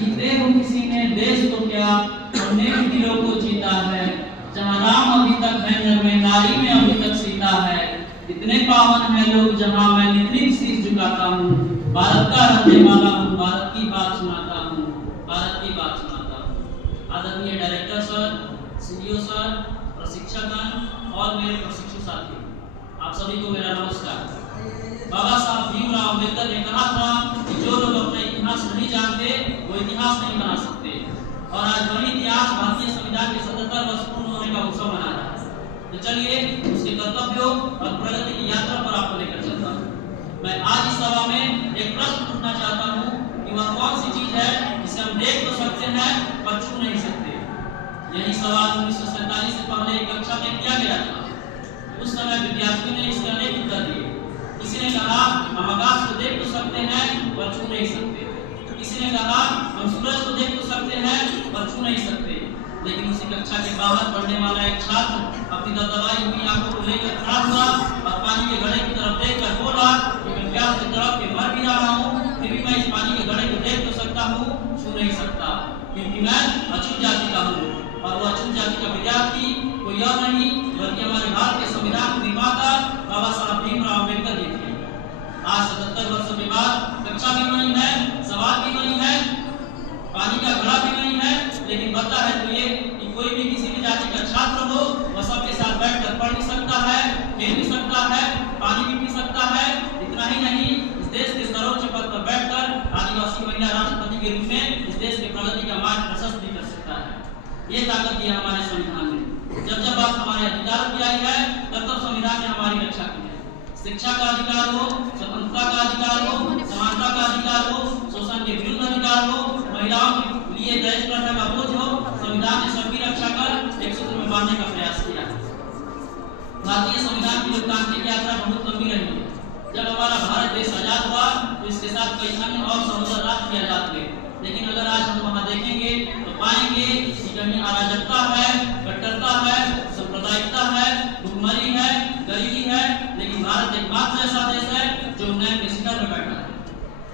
जीते हो किसी ने देश तो क्या, हमने वीरों को जीता है। जहाँ राम अभी तक है नर में, नारी में अभी तक सीता है। इतने पावन है लोग जहाँ मैं नित शीश झुकाता हूँ। भारत का रहने वाला हूँ, भारत की बात सुनाता हूँ, भारत की बात सुनाता हूँ। आदरणीय डायरेक्टर सर, सीईओ सर, प्रशिक्षकगण और मेरे प्रशिक्षु साथी, आप सभी को मेरा नमस्कार। बाबा साहब भीमराव अम्बेडकर ने कहा था कि जो लोग अपना इतिहास नहीं जानते वो इतिहास नहीं बना सकते। और आज वही इतिहास भारतीय संविधान के 77 वर्ष पूर्ण होने का उत्सव मना रहा है। तो चलिए उसके कर्तव्यों और प्रगति की यात्रा पर आपको लेकर चलता हूँ। मैं आज इस सभा में एक प्रश्न पूछना चाहता हूँ कि वह कौन सी चीज है जिसे हम देख तो सकते हैं पर छू नहीं सकते। यही सवाल 1947 से पहले कक्षा में किया गया था। उस समय विद्यार्थियों ने इसके अनेक उत्तर दिए। किसी ने कहा हम आकाश को देख तो सकते हैं पर छू नहीं सकते। किसी ने कहा हम सूरज को देख तो सकते हैं पर छू नहीं सकते। लेकिन उसी कक्षा के बाहर पढ़ने वाला एक छात्र अपनी दबदबाई हुई आंखों को लेकर खड़ा हुआ और पानी के घड़े की तरफ देखकर बोला कि मैं प्यास से तड़प के मर भी रहा हूँ, फिर भी मैं इस पानी के घड़े को देख तो सकता हूँ, छू नहीं सकता, क्योंकि मैं अछूत जाति का हूँ। और वो अछूत जाति का विद्यार्थी कोई और नहीं बल्कि हमारे भारत के संविधान के निर्माता बाबा साहब भीमराव अम्बेडकर जी थे। आज 77 वर्षों के बाद कक्षा भी नहीं है, सवाल भी नहीं है, पानी का घड़ा भी नहीं है, लेकिन पता है तो ये कि कोई भी किसी भी जाति का छात्र हो वह सबके साथ बैठकर पढ़ भी सकता है, खेल भी सकता है, पानी भी पी सकता है। इतना ही नहीं, इस देश के सर्वोच्च पद पर बैठकर आदिवासी महिला राष्ट्रपति के रूप में इस देश की प्रगति का मार्ग प्रशस्त भी कर सकता है। ये ताकत है हमारे संविधान में। जब जब बात हमारे अधिकारों की आई है तब तब संविधान ने हमारी रक्षा की है। शिक्षा का अधिकार हो, स्वतंत्रता का अधिकार हो, समानता का अधिकार हो, शोषण के विरुद्ध अधिकार हो, महिलाओं के लिए दहेज प्रथा का बोझ हो, संविधान ने सबकी रक्षा कर एक सूत्र में बांधने का प्रयास किया। भारतीय संविधान की लोकतांत्रिक यात्रा बहुत लंबी रही है। जब हमारा भारत देश आजाद हुआ तो इसके साथ कई अन्य और सहोदर राष्ट्र भी आजाद हुए। लेकिन अगर आज हम वहां देखेंगे तो पाएंगे कि कहीं अराजकता है, कट्टरता है, सांप्रदायिकता है, भुखमरी है, गरीबी है। लेकिन भारत एकमात्र ऐसा देश है जो उन्नयन के शिखर में बैठा है,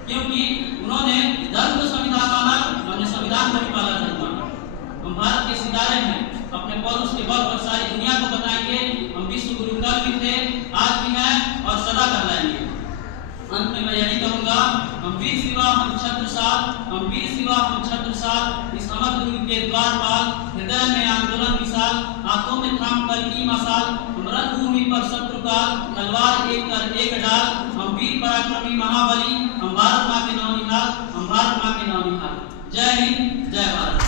क्योंकि उन्होंने धर्म को संविधान माना, उन्होंने संविधान को ही पाला धर्म माना। हम भारत के सितारे हैं, अपने पौरुष के बल पर सारी दुनिया को बताएंगे हम विश्व गुरु कल भी थे, आज भी हैं और सदा कहलाएंगे। अंत में मैं यही कहूंगा, हम वीर शिवा हम छत्रसाल, हम वीर शिवा हम छत्रसाल, इस अमर गुरु के द्वार पाल, हृदय में आंदोलन विशाल, हाथों में थाम कर की मसाल, हम रणभूमि पर शत्रु काल, तलवार एक कर एक डाल, हम वीर पराक्रमी महाबली, हम भारत माँ के नौनिहाल, हम भारत माँ के नौनिहाल। जय हिंद, जय भारत।